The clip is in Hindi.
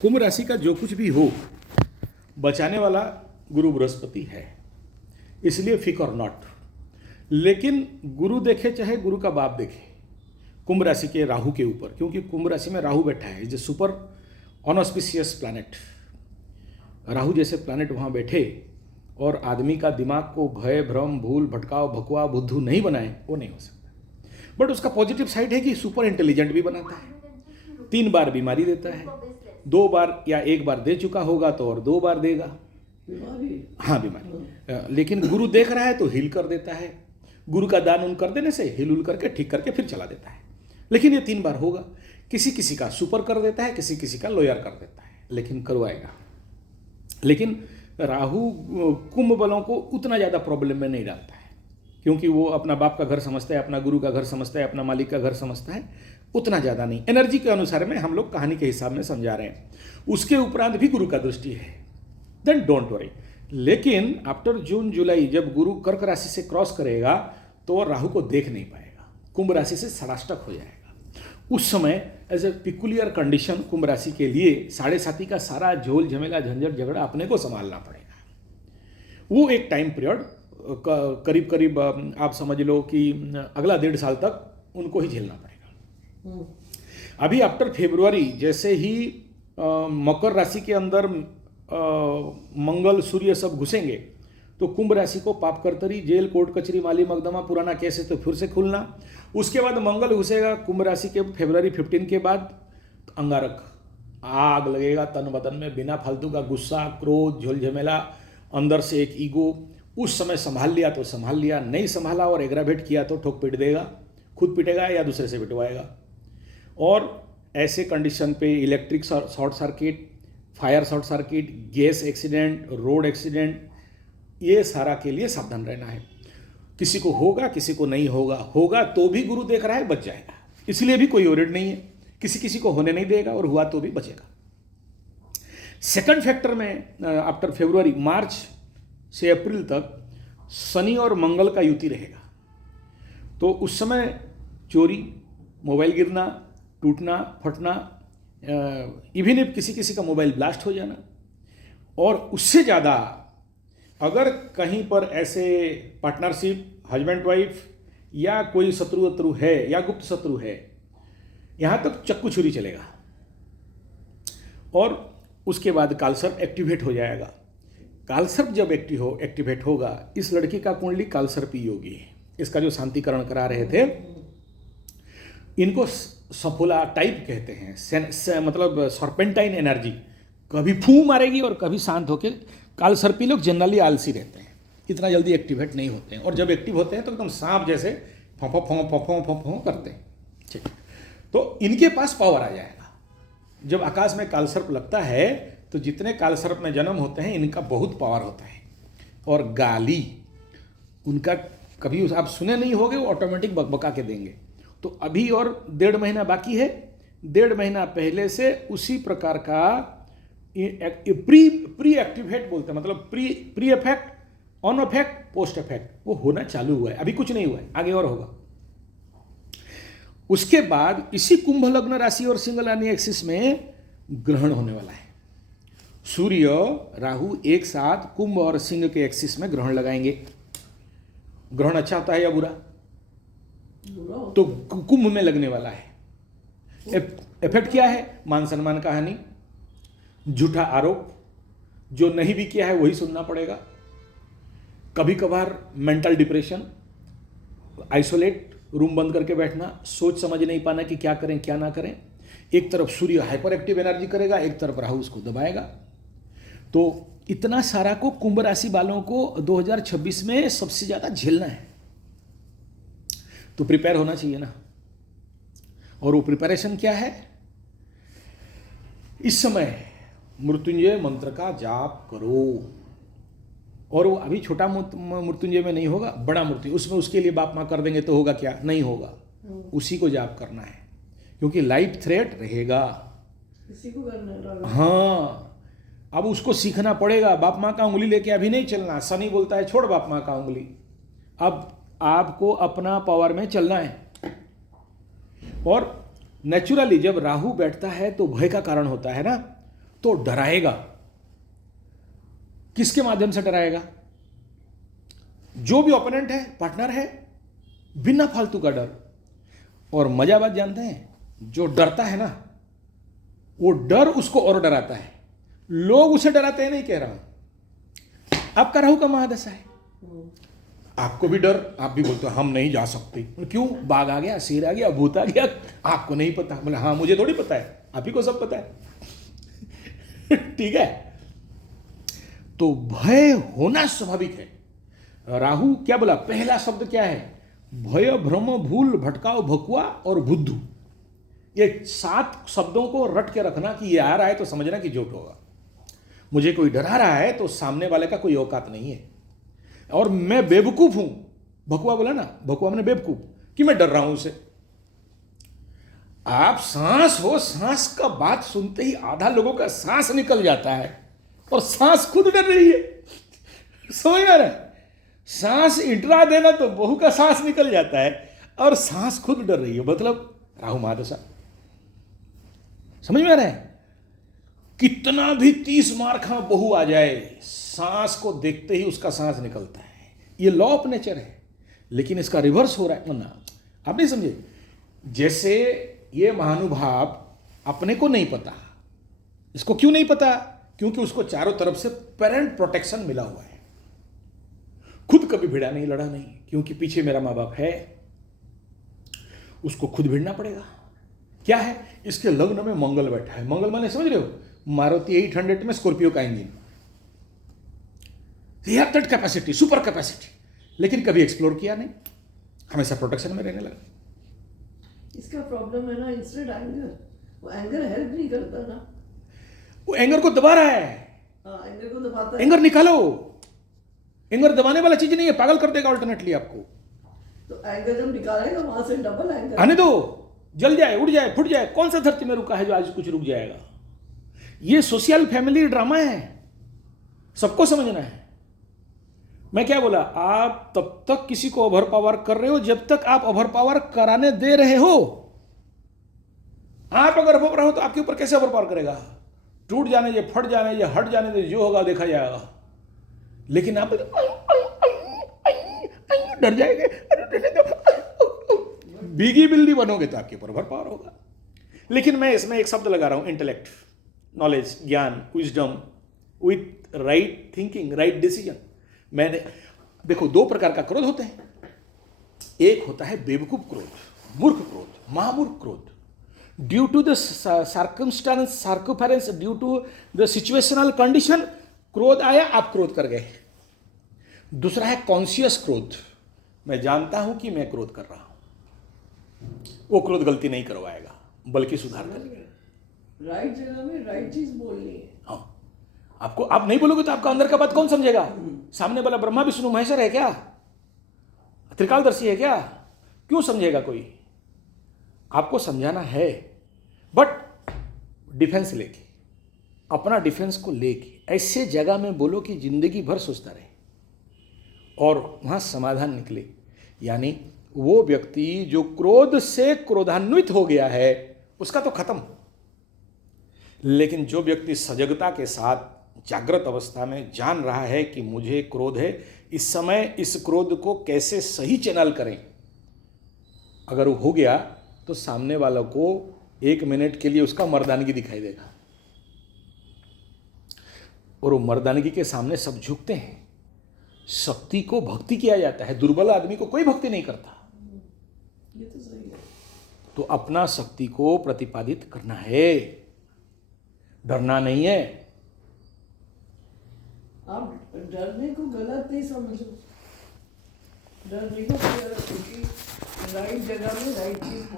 कुंभ राशि का जो कुछ भी हो, बचाने वाला गुरु बृहस्पति है, इसलिए फिकर नॉट। लेकिन गुरु देखे चाहे गुरु का बाप देखे कुंभ राशि के राहु के ऊपर, क्योंकि कुंभ राशि में राहु बैठा है, is a super inauspicious planet. Rahu जैसे प्लैनेट वहाँ बैठे और आदमी का दिमाग को भय भ्रम भूल भटकाव भकुआ बुद्धू नहीं बनाए, वो नहीं हो सकता। बट उसका पॉजिटिव साइड है कि सुपर इंटेलिजेंट भी बनाता है। 3 बार बीमारी देता है, 2 बार या 1 बार दे चुका होगा तो और 2 बार देगा। हाँ, बीमारी। लेकिन गुरु देख रहा है तो हील कर देता है। गुरु का दान उन कर देने से हील उल करके ठीक करके फिर चला देता है। लेकिन ये 3 बार होगा। किसी किसी का सुपर कर देता है, किसी किसी का लोअर कर देता है, लेकिन करवाएगा। लेकिन राहु कुंभ बलों को उतना ज़्यादा प्रॉब्लम में नहीं डालता है, क्योंकि वो अपना बाप का घर समझता है, अपना गुरु का घर समझता है, अपना मालिक का घर समझता है। उतना ज़्यादा नहीं, एनर्जी के अनुसार में हम लोग कहानी के हिसाब में समझा रहे हैं। उसके उपरांत भी गुरु का दृष्टि है, देन डोंट वरी। लेकिन आफ्टर जून जुलाई जब गुरु कर्क राशि से क्रॉस करेगा तो राहु को देख नहीं पाएगा, कुंभ राशि से सड़ाष्टक हो जाएगा। उस समय एज ए पिकुलियर कंडीशन कुंभ राशि के लिए 7.5 का सारा झोल झमेला झंझट झगड़ा अपने को संभालना पड़ेगा। वो एक टाइम पीरियड करीब करीब आप समझ लो कि अगला 1.5 साल तक उनको ही झेलना पड़ेगा। अभी आफ्टर फरवरी जैसे ही मकर राशि के अंदर मंगल सूर्य सब घुसेंगे तो कुंभ राशि को पाप करतरी, जेल, कोर्ट कचहरी, माली मकदमा, पुराना केस है तो फिर से खुलना। उसके बाद मंगल घुसेगा कुंभ राशि के फरवरी 15 के बाद, तो अंगारक आग लगेगा तन बदन में, बिना फालतू का गुस्सा, क्रोध, झोल झमेला, अंदर से एक ईगो। उस समय संभाल लिया तो संभाल लिया, नहीं संभाला और एग्रावेट किया तो ठोक पीट देगा, खुद पिटेगा या दूसरे से पिटवाएगा। और ऐसे कंडीशन पे electric short circuit, fire short circuit, gas accident, road accident, ये सारा के लिए सावधान रहना है। किसी को होगा, किसी को नहीं होगा, होगा तो भी गुरु देख रहा है बच जाएगा, इसलिए भी कोई ओरिड नहीं है। किसी किसी को होने नहीं देगा और हुआ तो भी बचेगा। सेकंड फैक्टर में आफ्टर फरवरी, मार्च से अप्रैल तक शनि और मंगल का युति रहेगा, तो उस समय चोरी, मोबाइल गिरना, टूटना फटना, इवन इफ किसी किसी का मोबाइल ब्लास्ट हो जाना, और उससे ज़्यादा अगर कहीं पर ऐसे पार्टनरशिप, हस्बैंड वाइफ या कोई शत्रु है या गुप्त शत्रु है, यहाँ तक चक्कू छुरी चलेगा। और उसके बाद कालसर्प एक्टिवेट हो जाएगा। कालसर्प जब एक्टिवेट होगा, इस लड़की का कुंडली कालसर्पी योगी है। इसका जो शांतिकरण करा रहे थे, इनको सफोला टाइप कहते हैं, मतलब सर्पेंटाइन एनर्जी, कभी फू मारेगी और कभी शांत होकर। कालसर्पी लोग जनरली आलसी रहते हैं, इतना जल्दी एक्टिवेट नहीं होते हैं, और जब एक्टिव होते हैं तो एकदम सांप जैसे फॉ फॉ करते हैं। ठीक, तो इनके पास पावर आ जाएगा। जब आकाश में कालसर्प लगता है तो जितने कालसर्प में जन्म होते हैं इनका बहुत पावर होता है। और गाली उनका कभी आप सुने नहीं होगे, वो ऑटोमेटिक बकबका के देंगे। तो अभी और 1.5 महीना बाकी है। 1.5 महीना पहले से उसी प्रकार का प्री एक्टिवेट बोलते हैं, मतलब pre effect, on effect, post effect, वो होना चालू हुआ है। अभी कुछ नहीं हुआ है, आगे और होगा। उसके बाद इसी कुंभ लग्न राशि और सिंह राशि एक्सिस में ग्रहण होने वाला है। सूर्य राहु एक साथ कुंभ और सिंह के एक्सिस में ग्रहण लगाएंगे। ग्रहण अच्छा होता है या बुरा? तो कुंभ में लगने वाला है। इफेक्ट क्या है? मान सम्मान का हानि, झूठा आरोप, जो नहीं भी किया है वही सुनना पड़ेगा, कभी कभार मेंटल डिप्रेशन, आइसोलेट, रूम बंद करके बैठना, सोच समझ नहीं पाना कि क्या करें क्या ना करें। एक तरफ सूर्य हाइपर एक्टिव एनर्जी करेगा, एक तरफ राहु उसको दबाएगा। तो इतना सारा को कुंभ राशि वालों को 2026 में सबसे ज़्यादा झेलना है, तो प्रिपेयर होना चाहिए ना। और वो प्रिपरेशन क्या है? इस समय मृत्युंजय मंत्र का जाप करो। और वो अभी छोटा मृत्युंजय में नहीं होगा, बड़ा मृत्यु, उसमें उसके लिए बाप माँ कर देंगे तो होगा क्या? नहीं होगा। उसी को जाप करना है, क्योंकि लाइफ थ्रेट रहेगा। इसी को करना। हाँ, अब उसको सीखना पड़ेगा। बाप माँ का उंगली लेके अभी नहीं चलना। शनि बोलता है छोड़ बाप माँ का उंगली, अब आपको अपना पावर में चलना है। और नेचुरली जब राहु बैठता है तो भय का कारण होता है ना, तो डराएगा। किसके माध्यम से डराएगा? जो भी ओपोनेंट है, पार्टनर है, बिना फालतू का डर। और मजा बात जानते हैं, जो डरता है ना, वो डर उसको और डराता है। लोग उसे डराते हैं, नहीं कह रहा हूं। आपका राहु का महादशा है, आपको भी डर, आप भी बोलते हो हम नहीं जा सकते। क्यों? बाघ आ गया, शेर आ गया, भूत आ गया, आपको नहीं पता। बोले हाँ मुझे थोड़ी पता है, आप ही को सब पता है। ठीक है, तो भय होना स्वाभाविक है। राहु क्या बोला? पहला शब्द क्या है? भय, भ्रम, भूल, भटकाव, भकुआ और बुद्धू। ये 7 शब्दों को रट के रखना कि ये आ रहा है तो समझना कि जोक होगा। मुझे कोई डरा रहा है तो सामने वाले का कोई औकात नहीं है, और मैं बेवकूफ हूं। भकुआ बोला ना, भकुआ मैंने बेवकूफ, कि मैं डर रहा हूं उसे। आप सांस हो, सांस का बात सुनते ही आधा लोगों का सांस निकल जाता है, और सांस खुद डर रही है। समझ में आ रहा है? सांस इंटरा देना तो बहू का सांस निकल जाता है, और सांस खुद डर रही है। मतलब राहु महादशा। समझ में आ रहा है? कितना भी 30 मार खा बहू आ जाए, सांस को देखते ही उसका सांस निकलता है। ये लॉ ऑफ नेचर है, लेकिन इसका रिवर्स हो रहा है ना। आप नहीं समझे? जैसे ये महानुभाव अपने को नहीं पता। इसको क्यों नहीं पता? क्योंकि उसको चारों तरफ से पेरेंट प्रोटेक्शन मिला हुआ है। खुद कभी भिड़ा नहीं, लड़ा नहीं, क्योंकि पीछे मेरा माँ बाप है। उसको खुद भिड़ना पड़ेगा। क्या है? इसके लग्न में मंगल बैठा है। मंगल माने समझ रहे हो? मारुति 800 में स्कॉर्पियो का engine. That capacity, super capacity, लेकिन कभी एक्सप्लोर किया नहीं, हमेशा प्रोटेक्शन में रहने लगा। इसका प्रॉब्लम है ना इंस्टेंट एंगर। वो एंगर हेल्प नहीं करता ना, वो एंगर को दबा रहा है। हाँ एंगर को दबाता है। एंगर निकालो। एंगर दबाने वाला चीज नहीं है, पागल कर देगा अल्टरनेटली आपको। तो एंगर जब निकालेगा वहां से डबल एंगर। आने दो, जल जाए, उड़ जाए, फुट जाए। कौन सा धरती में रुका है जो आज कुछ रुक जाएगा? ये सोशल फैमिली ड्रामा है, सबको समझना है। मैं क्या बोला? आप तब तक किसी को ओवर पावर कर रहे हो जब तक आप ओवर पावर कराने दे रहे हो। आप अगर ओवर हो तो आपके ऊपर कैसे ओवर पावर करेगा? टूट जाने दे, फट जाने दे, हट जाने दे, जो होगा देखा जाएगा। लेकिन आप डर जाएंगे, बीगी बिल्ली बनोगे तो आपके ऊपर ओवर पावर होगा। लेकिन मैं इसमें एक शब्द लगा रहा हूं, इंटेलेक्ट, नॉलेज, ज्ञान, wisdom with right thinking, right decision. मैंने देखो 2 प्रकार का क्रोध होते हैं। एक होता है बेवकूफ क्रोध, मूर्ख क्रोध, महामूर्ख क्रोध, due to the circumstances, circumference, due to the situational condition क्रोध आया, आप क्रोध कर गए। दूसरा है कॉन्शियस क्रोध, मैं जानता हूं कि मैं क्रोध कर रहा हूं। वो क्रोध गलती नहीं करवाएगा बल्कि सुधार करेगा। राइट जगह में राइट चीज बोलनी है। हाँ, आपको आप नहीं बोलोगे तो आपका अंदर का बात कौन समझेगा? सामने वाला ब्रह्मा विष्णु महेश्वर है क्या? त्रिकालदर्शी है क्या? क्यों समझेगा कोई? आपको समझाना है, बट डिफेंस लेके, अपना डिफेंस को लेके ऐसे जगह में बोलो कि जिंदगी भर सोचता रहे और वहां समाधान निकले। यानी वो व्यक्ति जो क्रोध से क्रोधान्वित हो गया है उसका तो खत्म, लेकिन जो व्यक्ति सजगता के साथ जागृत अवस्था में जान रहा है कि मुझे क्रोध है, इस समय इस क्रोध को कैसे सही चैनल करें, अगर वो हो गया तो सामने वालों को 1 मिनट के लिए उसका मर्दानगी दिखाई देगा, और वो मर्दानगी के सामने सब झुकते हैं। शक्ति को भक्ति किया जाता है, दुर्बल आदमी को कोई भक्ति नहीं करता। ये तो सही है। तो अपना शक्ति को प्रतिपादित करना है, डरना नहीं है। आप डरने को गलत नहीं समझो, डरने को गलत, क्योंकि राइट जगह में राइट चीज